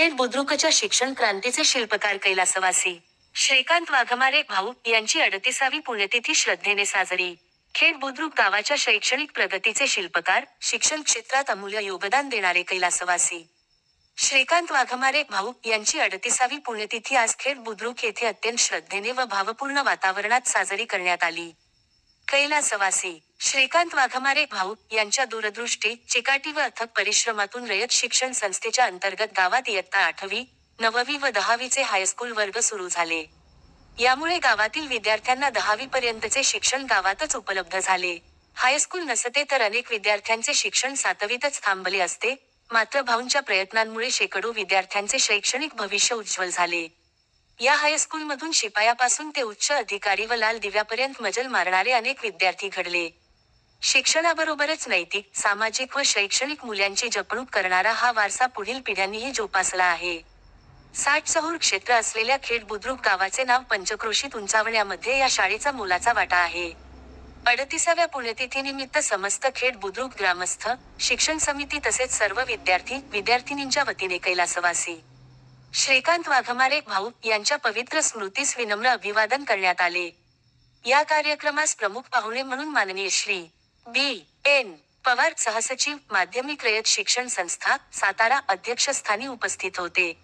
खेड बुद्रुकच्या शिक्षण क्रांतीचे शिल्पकार कैलासवासी. श्रीकांत वाघमारे भाऊ यांची अडतीसावी पुण्यतिथी श्रद्धेने साजरी. खेड बुद्रुक गावाच्या शैक्षणिक प्रगतीचे शिल्पकार शिक्षण क्षेत्रात अमूल्य योगदान देणारे कैलासवासी. श्रीकांत वाघमारे भाऊ यांची अडतीसावी पुण्यतिथी आज खेड बुद्रुक येथे अत्यंत श्रद्धेने व भावपूर्ण वातावरणात साजरी करण्यात आली. कैलासवासी श्रीकांत वाघमारे भाऊ यांच्या दूरदृष्टी चिकाटी व अथक परिश्रमातून रयत शिक्षण संस्थेच्या अंतर्गत गावात इयत्ता आठवी नववी व दहावीचे हायस्कूल वर्ग सुरू झाले. यामुळे गावातील विद्यार्थ्यांना दहावी पर्यंतचे शिक्षण गावातच उपलब्ध झाले. हायस्कूल नसते तर अनेक विद्यार्थ्यांचे शिक्षण सातवीतच थांबले असते. मात्र भाऊंच्या प्रयत्नांमुळे शेकडो विद्यार्थ्यांचे शैक्षणिक भविष्य उज्ज्वल झाले. या हायस्कूलमधून शिपायापासून ते उच्च अधिकारी व लाल दिव्यापर्यंत मजल मारणारे अनेक विद्यार्थी घडले. शिक्षणाबरोबरच नैतिक सामाजिक व शैक्षणिक मूल्यांची जपणूक करणारा हा वारसा पुढील पिढ्यांनीही जोपासला आहे. साठसहूर क्षेत्र असलेल्या खेड बुद्रुक गावाचे नाव पंचक्रोशीत उंचावण्यामध्ये या शाळेचा मोलाचा वाटा आहे. अडतीसाव्या पुण्यतिथीनिमित्त समस्त खेड बुद्रुक ग्रामस्थ शिक्षण समिती तसेच सर्व विद्यार्थी विद्यार्थिनींच्या वतीने कैलासवासी श्रीकांत वाघमारे भाऊ यांच्या पवित्र स्मृतीस विनम्र अभिवादन करण्यात आले. या कार्यक्रमास प्रमुख पाहुणे म्हणून माननीय श्री. बी. एन. पवार सहसचिव माध्यमिक रयत शिक्षण संस्था सातारा अध्यक्षस्थानी उपस्थित होते.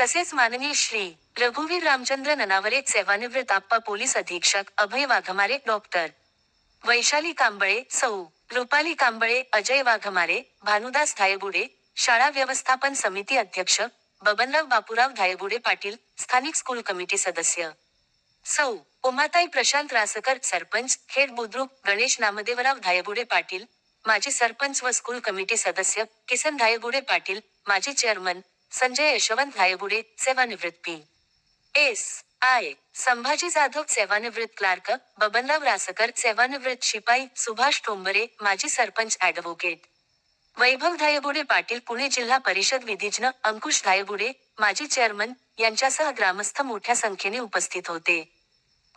तसेच माननीय श्री. रघुवीर रामचंद्र ननावरे सेवानिवृत्त आप्पा पोलीस अधीक्षक अभय वाघमारे डॉक्टर. वैशाली कांबळे सौ. रुपाली कांबळे अजय वाघमारे भानुदास धायगुडे शाळा व्यवस्थापन समिती अध्यक्ष बबनराव बापूराव धायगुडे पाटील स्थानिक स्कूल कमिटी सदस्य. सौ उमाताई प्रशांत रासकर सरपंच खेड बुद्रुक गणेश नामदेवराव धायगुडे पाटील माजी सरपंच व स्कूल कमिटी सदस्य किसन धायगुडे पाटील माजी चेअरमन संजय यशवंत धायगुडे सेवानिवृत्त P. S. I. Sambhaji Jadhav सेवानिवृत्त क्लार्क बबनराव रासकर सेवानिवृत्त शिपाई सुभाष टोंबरे माजी सरपंच ॲडव्होकेट. वैभव धायगुडे पाटील पुणे जिल्हा परिषद विधिज्ञ अंकुश धायगुडे माजी चेअरमन यांच्यासह ग्रामस्थ मोठ्या संख्येने उपस्थित होते.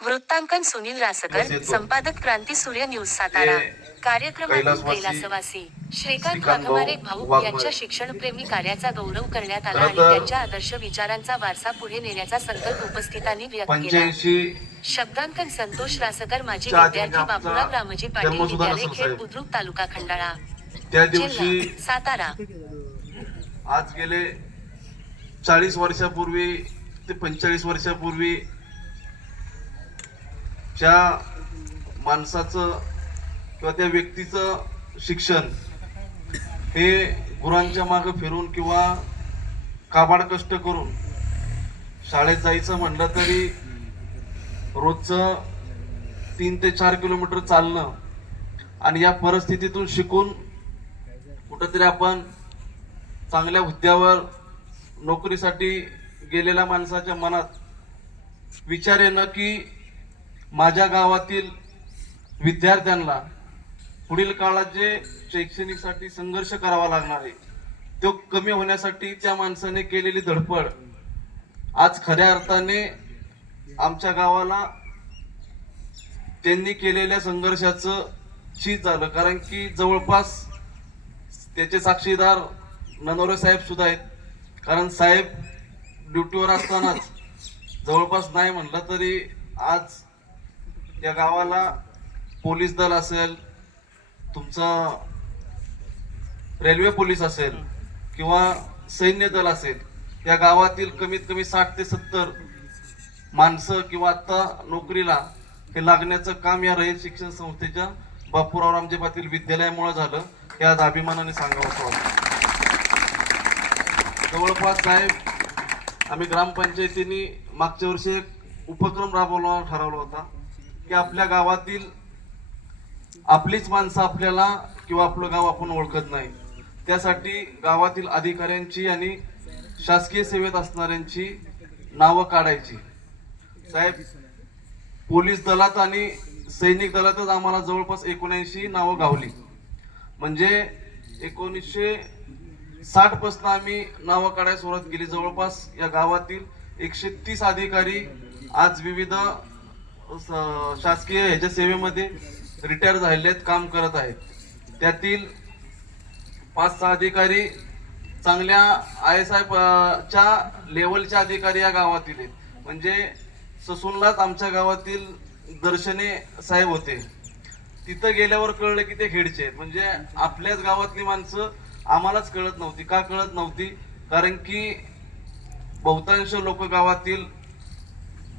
वृत्तांकन सुनील रासकर संपादक क्रांती सूर्य न्यूज सातारा. कार्यक्रमातून कैलासवासी श्रीकांत वाघमारे भाऊ. यांच्या शिक्षणप्रेमी कार्याचा गौरव करण्यात आला आणि त्यांच्या आदर्श विचारांचा वारसा पुढे नेण्याचा संकल्प उपस्थितांनी व्यक्त केला. शब्दांकन संतोष रासकर माजी विद्यार्थी बापूराव रामजी पाटील विद्यालय खेड. बुद्रुक तालुका खंडाळा. त्या दिवशी सातारा. आज गेले चाळीस वर्षापूर्वी ते पंचेचाळीस वर्षापूर्वी ज्या माणसाचं किंवा त्या व्यक्तीचं शिक्षण हे गुरांच्या मागे फिरून किंवा काबाड कष्ट करून शाळेत जायचं म्हणलं तरी रोजचं तीन ते चार किलोमीटर चालणं आणि या परिस्थितीतून शिकून कुठंतरी आपण चांगल्या हुद्द्यावर नोकरीसाठी गेलेल्या माणसाच्या मनात विचार येणं की माझ्या गावातील विद्यार्थ्यांना पुढील काळात जे शैक्षणिकसाठी संघर्ष करावा लागणार आहे तो कमी होण्यासाठी त्या माणसाने केलेली धडपड आज खऱ्या अर्थाने आमच्या गावाला त्यांनी केलेल्या संघर्षाचं चीज झालं. कारण की जवळपास त्याचे साक्षीदार ननवरे साहेब सुद्धा आहेत. कारण साहेब ड्युटीवर असतानाच जवळपास नाही म्हणलं तरी आज या गावाला पोलीस दल असेल तुमचं रेल्वे पोलीस असेल किंवा सैन्य दल असेल या गावातील कमीत कमी साठ ते सत्तर माणसं किंवा आता नोकरीला हे लागण्याचं काम या रयत शिक्षण संस्थेच्या बापूराव रामजे पाटील विद्यालयामुळे झालं हे आज अभिमानाने सांगावं जवळपास साहेब आम्ही ग्रामपंचायतीने मागच्या वर्षी एक उपक्रम राबवला ठरवला होता की आपल्या गावातील आपलीच माणसं आपल्याला किंवा आपलं गाव आपण ओळखत नाही. त्यासाठी गावातील अधिकाऱ्यांची आणि शासकीय सेवेत असणाऱ्यांची नावं काढायची. साहेब पोलीस दलात आणि सैनिक दलातच आम्हाला जवळपास एकोणऐंशी नावं गावली. म्हणजे एकोणीसशे साठपासनं आम्ही नावं काढायला सुरुवात केली. जवळपास या गावातील एकशे तीस अधिकारी आज विविध स- शासकीय ह्याच्या सेवेमध्ये रिटायर झालेले आहेत काम करत आहेत. त्यातील पाच सहा अधिकारी चांगल्या आय एस आय च्या लेवलच्या अधिकारी या गावातील आहेत. म्हणजे ससूनलाच आमच्या गावातील दर्शने साहेब होते. तिथं गेल्यावर कळलं की ते खेडचे म्हणजे आपल्याच गावातली माणसं आम्हालाच कळत नव्हती. का कळत नव्हती? कारण की बहुतांश लोक गावातील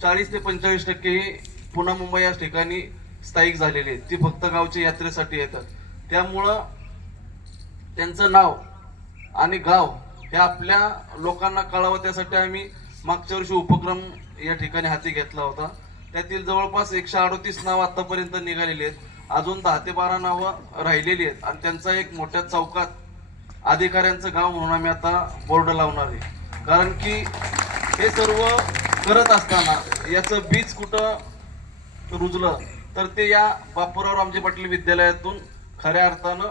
चाळीस ते पंचेचाळीस टक्के ही पुन्हा मुंबई या ठिकाणी स्थायिक झालेली आहेत. ती फक्त गावच्या यात्रेसाठी येतात. त्यामुळं त्यांचं नाव आणि गाव हे आपल्या लोकांना कळावं. त्यासाठी आम्ही मागच्या वर्षी उपक्रम या ठिकाणी हाती घेतला होता. त्यातील जवळपास एकशे अडोतीस नाव आतापर्यंत निघालेली आहेत. अजून दहा ते बारा नावं राहिलेली आहेत. आणि त्यांचा एक मोठ्या चौकात अधिकाऱ्यांचं गाव म्हणून आम्ही आता बोर्ड लावणार आहे. कारण की हे सर्व करत असताना याचं बीज कुठं रुजलं तर ते या बापूराव रामजी पाटील विद्यालयातून खऱ्या अर्थानं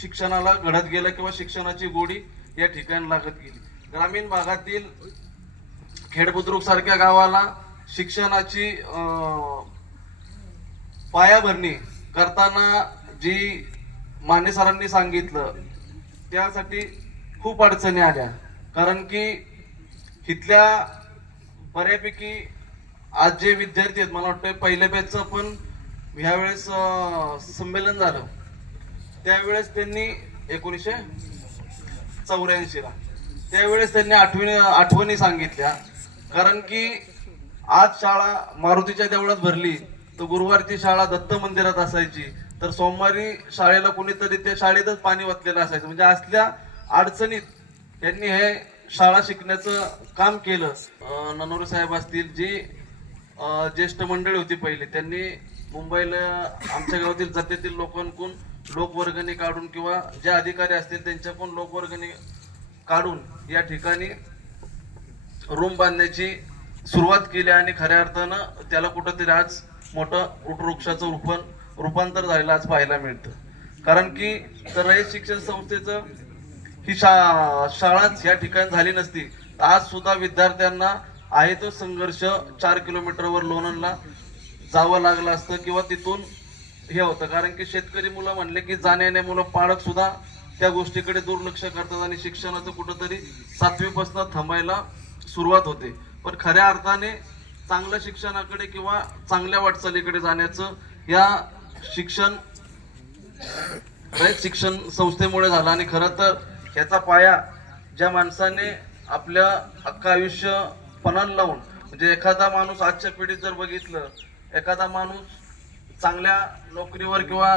शिक्षणाला घडत गेलं किंवा शिक्षणाची गोडी या ठिकाणी लागत गेली. ग्रामीण भागातील खेडबुद्रुक सारख्या गावाला शिक्षणाची पायाभरणी करताना जी माने सरांनी सांगितलं त्यासाठी खूप अडचणी आल्या. कारण की इथल्या बऱ्यापैकी आज जे विद्यार्थी आहेत मला वाटतं पहिल्या बॅचचं पण ह्यावेळेस संमेलन झालं. त्यावेळेस त्यांनी एकोणीसशे चौऱ्याऐंशीला त्यावेळेस त्यांनी आठवणी आठवणी सांगितल्या. कारण की आज शाळा मारुतीच्या देवळात भरली तर गुरुवारची शाळा दत्त मंदिरात असायची तर सोमवारी शाळेला कोणीतरी त्या शाळेतच पाणी वाचलेलं असायचं. म्हणजे असल्या अडचणीत त्यांनी हे शाळा शिकण्याचं काम केलं. ननोरे साहेब असतील जी ज्येष्ठ मंडळी होती पहिले त्यांनी मुंबईला आमच्या गावातील जत्तेतील लोकांकडून लोकवर्गणी काढून किंवा जे अधिकारी असतील त्यांच्याकडून लोकवर्गणी काढून या ठिकाणी रूम बांधण्याची सुरुवात केली आणि खऱ्या अर्थानं त्याला कुठंतरी आज मोठं वृक्षाचं रूपन रूपांतर झालेलं आज पाहायला मिळतं. कारण की तर हे शिक्षण संस्थेचं ही शा शाळाच या ठिकाणी झाली नसती. तर आज सुद्धा विद्यार्थ्यांना आहे तो संघर्ष चार किलोमीटरवर लोणंदला जावं लागलं असतं किंवा तिथून हे होतं. कारण की शेतकरी मुलं म्हणले की जाण्याने मुलं पालक सुद्धा त्या गोष्टीकडे दुर्लक्ष करतात आणि शिक्षणाचं कुठंतरी सातवीपासून थांबायला सुरुवात होते. पण खऱ्या अर्थाने चांगल्या शिक्षणाकडे किंवा चांगल्या वाटचालीकडे जाण्याचं या शिक्षण शिक्षण संस्थेमुळे झालं. आणि खरं तर ह्याचा पाया ज्या माणसाने आपल्या अख्खं आयुष्य पणाला लावून म्हणजे एखादा माणूस आजच्या पिढीत जर बघितलं एखादा माणूस चांगल्या नोकरीवर किंवा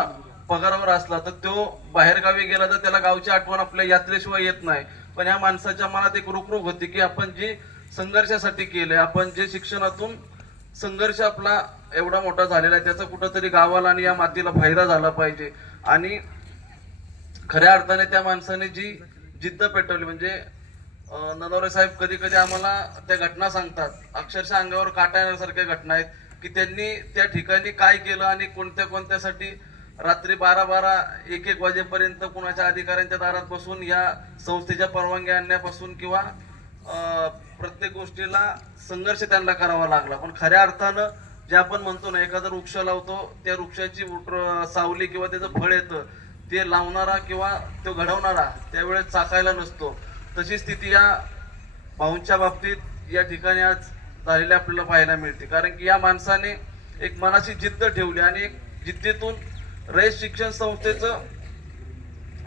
पगारावर असला तर तो बाहेरगावी गेला तर त्याला गावची आठवण आपल्या यात्रेशिवाय येत नाही. पण या माणसाच्या मनात एक रुखरुख होती की आपण जी संघर्षासाठी केलंय. आपण जे शिक्षणातून संघर्ष आपला एवढा मोठा झालेला आहे त्याचा कुठंतरी गावाला आणि या मातीला फायदा झाला पाहिजे. आणि खऱ्या अर्थाने त्या माणसाने जी जिद्द पेटवली म्हणजे अं, ननवरे साहेब कधी कधी आम्हाला त्या घटना सांगतात. अक्षरशः अंगावर काटा येण्यासारख्या घटना आहेत की त्यांनी त्या ठिकाणी काय केलं आणि कोणत्या कोणत्यासाठी रात्री बारा बारा एक एक वाजेपर्यंत कुणाच्या अधिकाऱ्यांच्या दारात बसून या संस्थेच्या परवानगी आणण्यापासून किंवा प्रत्येक गोष्टीला संघर्ष त्यांना करावा लागला. पण खऱ्या अर्थानं जे आपण म्हणतो ना एखादा वृक्ष लावतो त्या वृक्षाची सावली किंवा त्याचं फळ येतं ते लावणारा किंवा तो घडवणारा त्यावेळेस चाकायला नसतो. तशी स्थिती या भाऊंच्या बाबतीत या ठिकाणी आज झालेली आपल्याला पाहायला मिळते. कारण की या माणसाने एक मनाची जिद्द ठेवली आणि एक जिद्दीतून रयत शिक्षण संस्थेचं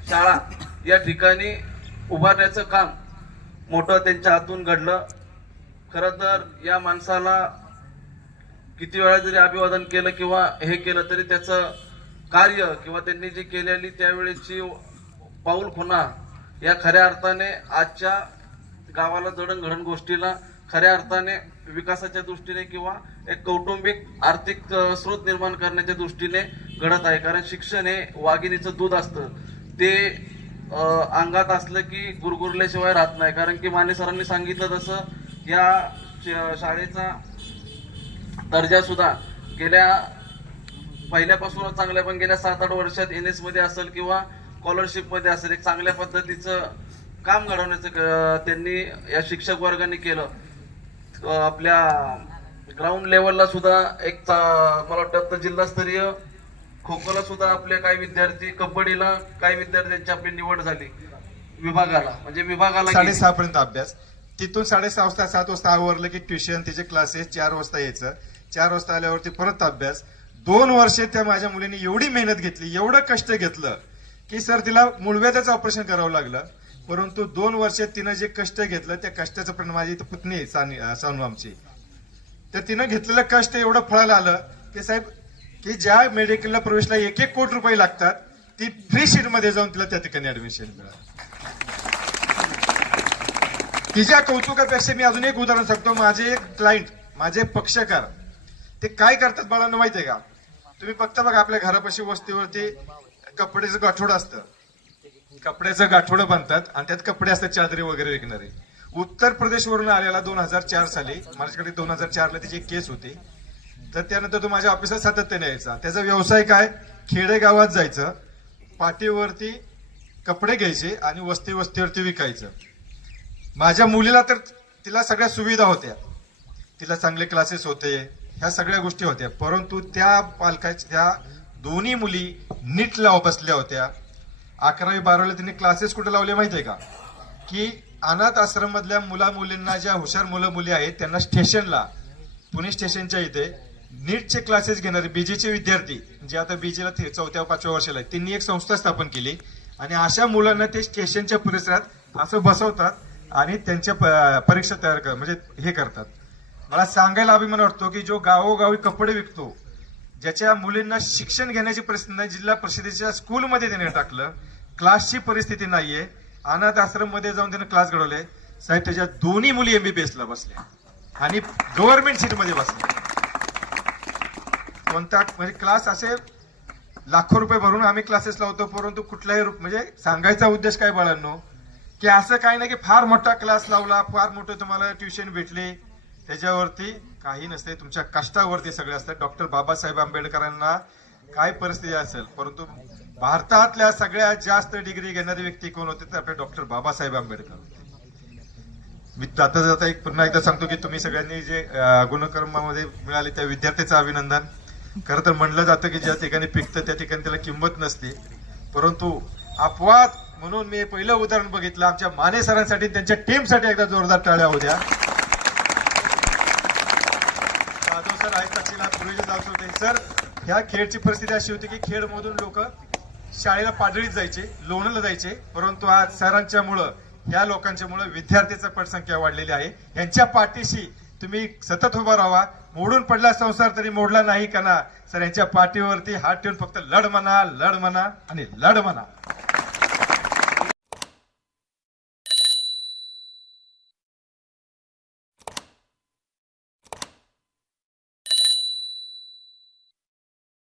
शाळा या ठिकाणी उभारण्याचं काम मोठं त्यांच्या हातून घडलं. खरं तर या माणसाला किती वेळा जरी अभिवादन केलं किंवा हे केलं तरी त्याचं कार्य किंवा त्यांनी जी केलेली त्यावेळेची पाऊल खुना या खऱ्या अर्थाने आजच्या गावाला जडणघडण गोष्टीला खऱ्या अर्थाने विकासाच्या दृष्टीने किंवा एक कौटुंबिक आर्थिक स्रोत निर्माण करण्याच्या दृष्टीने घडत आहे. कारण शिक्षण हे वाघिणीचं दूध असतं. ते अंगात असलं की गुरगुरल्याशिवाय राहत नाही. कारण की माने सरांनी सांगितलं तसं या श- शाळेचा दर्जा सुद्धा गेल्या पहिल्यापासूनच चांगल्या पण गेल्या सात आठ वर्षात एन एसमध्ये असेल किंवा स्कॉलरशिपमध्ये असेल एक चांगल्या पद्धतीचं काम घडवण्याचं त्यांनी या शिक्षक वर्गाने केलं. आपल्या ग्राउंड लेवलला सुद्धा एक मला वाटतं जिल्हास्तरीय खो खोला सुद्धा आपले काही विद्यार्थी कबड्डीला काही विद्यार्थ्यांची आपली निवड झाली. विभागाला. म्हणजे विभागाला साडेसहा पर्यंत अभ्यास. तिथून साडेसहा वाजता सात वाजता आवरलं की ट्युशन तिचे क्लासेस चार वाजता यायचं. चार वाजता आल्यावरती परत अभ्यास. दोन वर्षे त्या माझ्या मुलीने एवढी मेहनत घेतली एवढं कष्ट घेतलं की सर तिला मुळव्याचं ऑपरेशन करावं लागलं. परंतु दोन वर्ष तिनं जे कष्ट घेतलं त्या कष्टाचं पण माझी इथं पुतणी आहे, सानू आमची. तर तिनं घेतलेलं कष्ट एवढं फळाला आलं की साहेब की ज्या मेडिकलला प्रवेशला एक एक कोटी रुपये लागतात ती फ्री सीटमध्ये जाऊन तिला त्या ठिकाणी ऍडमिशन मिळालं. तिच्या कौतुकापेक्षा मी अजून एक उदाहरण सांगतो. माझे एक क्लायंट माझे पक्षकार ते काय करतात बाळांना माहितीये का? तुम्ही फक्त बघा आपल्या घरापाशी वस्तीवरती कपड्याचं गाठोडं असतं. कपड्याचं गाठोडं बांधतात आणि त्यात कपडे असतात चादरी वगैरे विकणारे. उत्तर प्रदेशवरून आलेला दोन हजार चार साली माझ्याकडे दोन हजार चारला त्याची एक केस होती. तर त्यानंतर तो माझ्या ऑफिसात सातत्याने यायचा. त्याचा व्यवसाय काय? खेडेगावात जायचं. पाठीवरती कपडे घ्यायचे आणि वस्ती वस्तीवरती विकायचं. माझ्या मुलीला तर तिला सगळ्या सुविधा होत्या. तिला चांगले क्लासेस होते. ह्या सगळ्या गोष्टी होत्या. परंतु त्या पालकाच्या त्या दोन्ही मुली नीट लाव बसल्या होत्या. अकरावी बारावीला तिने क्लासेस कुठे लावले माहितीये का? की अनाथ आश्रम मधल्या मुला मुलींना ज्या हुशार मुलं मुली आहेत त्यांना स्टेशनला पुणे स्टेशनच्या इथे नीटचे क्लासेस घेणारे बीजेचे विद्यार्थी जे आता बीजेला चौथ्या पाचव्या वर्षाला आहेत त्यांनी एक संस्था स्थापन केली. आणि अशा मुलांना ते स्टेशनच्या परिसरात असं बसवतात आणि त्यांच्या परीक्षा तयार कर म्हणजे हे करतात. मला सांगायला अभिमान वाटतो की जो गावोगावी कपडे विकतो ज्याच्या मुलींना शिक्षण घेण्याची परिस्थिती नाही जिल्हा परिषदेच्या स्कूलमध्ये त्याने टाकलं क्लासची परिस्थिती नाहीये. अनाथ आश्रममध्ये जाऊन त्याने क्लास घडवले. साहेब त्याच्या दोन्ही मुली एमबीबीएसला बसल्या. आणि गव्हर्नमेंट सीटमध्ये बसल्या. बसल्या कोणता म्हणजे क्लास असे लाखो रुपये भरून आम्ही क्लासेस लावतो परंतु कुठलाही रूप म्हणजे सांगायचा उद्देश काय बाळांनो? की असं काही नाही की फार मोठा क्लास लावला फार मोठं तुम्हाला ट्युशन भेटले त्याच्यावरती काही नसते तुमच्या कष्टावरती सगळे असतात. डॉक्टर बाबासाहेब आंबेडकरांना काय परिस्थिती असेल परंतु भारतातल्या सगळ्यात जास्त डिग्री घेणारी व्यक्ती कोण होते तर आपले डॉक्टर बाबासाहेब आंबेडकर होते. मी जाता जाता एक पुन्हा एकदा सांगतो की तुम्ही सगळ्यांनी जे गुणकर्मामध्ये मिळाले त्या विद्यार्थ्याचं अभिनंदन. खरं तर म्हणलं जातं की ज्या ठिकाणी पिकतं त्या ठिकाणी त्याला किंमत नसते. परंतु अपवाद म्हणून मी पहिलं उदाहरण बघितलं. आमच्या माने सरांसाठी त्यांच्या टीमसाठी एकदा जोरदार टाळ्या होत्या जाधव सर आहेत तक्षीला पूर्वीचे जात होते. सर ह्या खेळची परिस्थिती अशी होती की खेडमधून लोक शाळेला पाडळीत जायचे लोणला जायचे. परंतु आज सरांच्यामुळं ह्या लोकांच्यामुळं पटसंख्या वाढलेली आहे. यांच्या पाठीशी तुम्ही सतत उभा राहा. मोडून पडला संसार तरी मोडला नाही का ना सर यांच्या पाठीवरती हात ठेवून फक्त लढ म्हणा लढ म्हणा आणि लढ म्हणा.